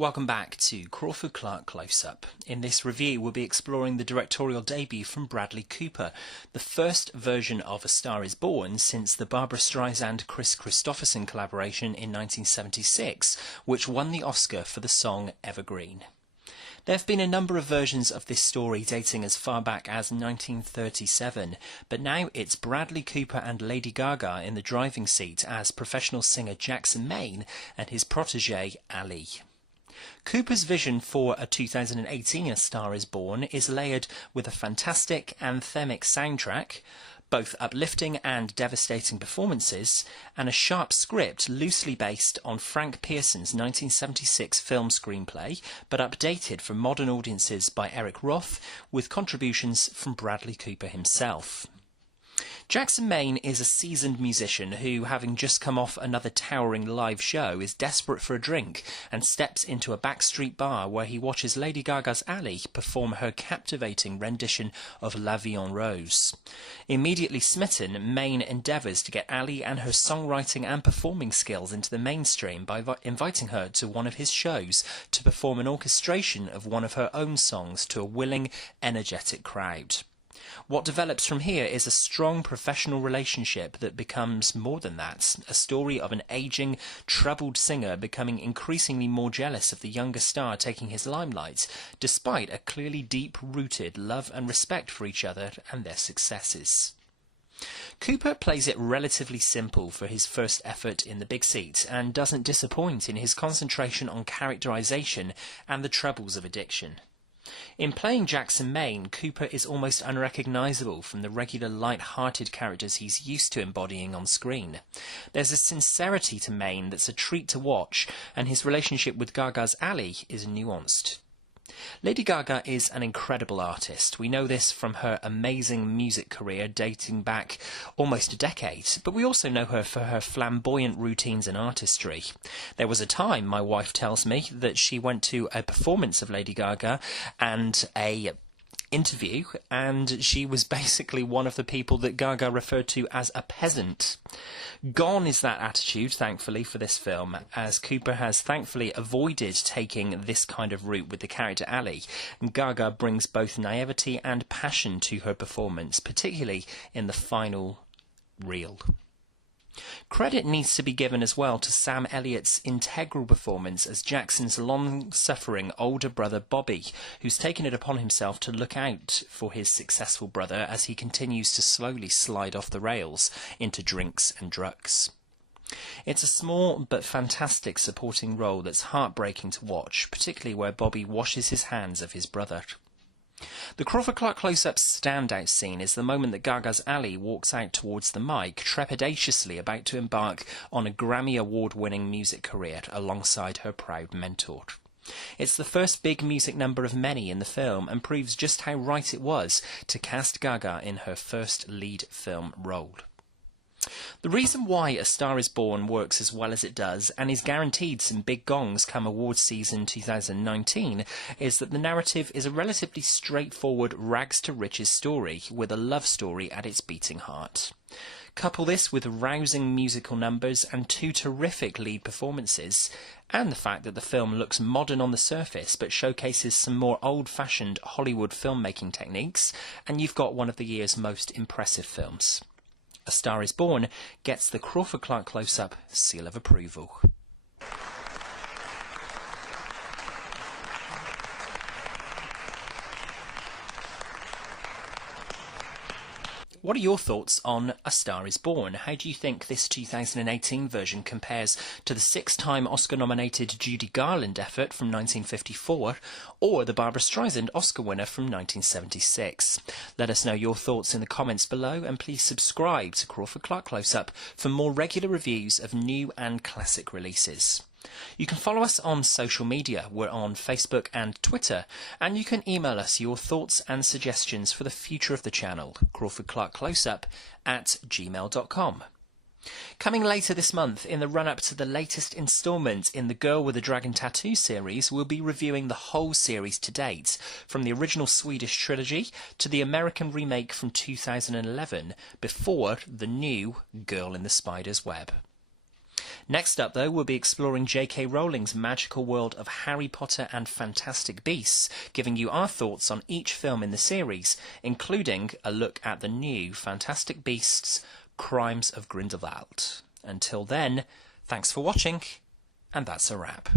Welcome back to Crawford-Clark Close-Up. In this review, we'll be exploring the directorial debut from Bradley Cooper, the first version of A Star is Born since the Barbra Streisand-Chris Christopherson collaboration in 1976, which won the Oscar for the song Evergreen. There have been a number of versions of this story dating as far back as 1937, but now it's Bradley Cooper and Lady Gaga in the driving seat as professional singer Jackson Maine and his protégé Ali. Cooper's vision for a 2018 A Star is Born is layered with a fantastic anthemic soundtrack, both uplifting and devastating performances, and a sharp script loosely based on Frank Pearson's 1976 film screenplay, but updated for modern audiences by Eric Roth, with contributions from Bradley Cooper himself. Jackson Maine is a seasoned musician who, having just come off another towering live show, is desperate for a drink and steps into a backstreet bar where he watches Lady Gaga's Ali perform her captivating rendition of La Vie en Rose. Immediately smitten, Maine endeavours to get Ali and her songwriting and performing skills into the mainstream by inviting her to one of his shows to perform an orchestration of one of her own songs to a willing, energetic crowd. What develops from here is a strong professional relationship that becomes more than that, a story of an ageing, troubled singer becoming increasingly more jealous of the younger star taking his limelight, despite a clearly deep-rooted love and respect for each other and their successes. Cooper plays it relatively simple for his first effort in the big seat and doesn't disappoint in his concentration on characterization and the troubles of addiction. In playing Jackson Maine, Cooper is almost unrecognisable from the regular light-hearted characters he's used to embodying on screen. There's a sincerity to Maine that's a treat to watch, and his relationship with Gaga's Ali is nuanced. Lady Gaga is an incredible artist. We know this from her amazing music career dating back almost a decade, but we also know her for her flamboyant routines and artistry. There was a time, my wife tells me, that she went to a performance of Lady Gaga and a interview, and she was basically one of the people that Gaga referred to as a peasant. Gone is that attitude, thankfully, for this film, as Cooper has thankfully avoided taking this kind of route with the character Ali, and Gaga brings both naivety and passion to her performance, particularly in the final reel. Credit needs to be given as well to Sam Elliott's integral performance as Jackson's long-suffering older brother Bobby, who's taken it upon himself to look out for his successful brother as he continues to slowly slide off the rails into drinks and drugs. It's a small but fantastic supporting role that's heartbreaking to watch, particularly where Bobby washes his hands of his brother. The Crawford-Clark close-up's standout scene is the moment that Gaga's Ali walks out towards the mic, trepidatiously about to embark on a Grammy Award-winning music career alongside her proud mentor. It's the first big music number of many in the film and proves just how right it was to cast Gaga in her first lead film role. The reason why A Star is Born works as well as it does and is guaranteed some big gongs come awards season 2019 is that the narrative is a relatively straightforward rags-to-riches story with a love story at its beating heart. Couple this with rousing musical numbers and two terrific lead performances, and the fact that the film looks modern on the surface but showcases some more old-fashioned Hollywood filmmaking techniques, and you've got one of the year's most impressive films. A Star is Born gets the Crawford-Clark Close-Up seal of approval. What are your thoughts on A Star is Born? How do you think this 2018 version compares to the six-time Oscar-nominated Judy Garland effort from 1954 or the Barbra Streisand Oscar winner from 1976? Let us know your thoughts in the comments below, and please subscribe to Crawford-Clark Close-Up for more regular reviews of new and classic releases. You can follow us on social media. We're on Facebook and Twitter, and you can email us your thoughts and suggestions for the future of the channel, crawfordclarkcloseup@gmail.com. Coming later this month, in the run-up to the latest instalment in the Girl with the Dragon Tattoo series, we'll be reviewing the whole series to date, from the original Swedish trilogy to the American remake from 2011, before the new Girl in the Spider's Web. Next up, though, we'll be exploring J.K. Rowling's magical world of Harry Potter and Fantastic Beasts, giving you our thoughts on each film in the series, including a look at the new Fantastic Beasts: Crimes of Grindelwald. Until then, thanks for watching, and that's a wrap.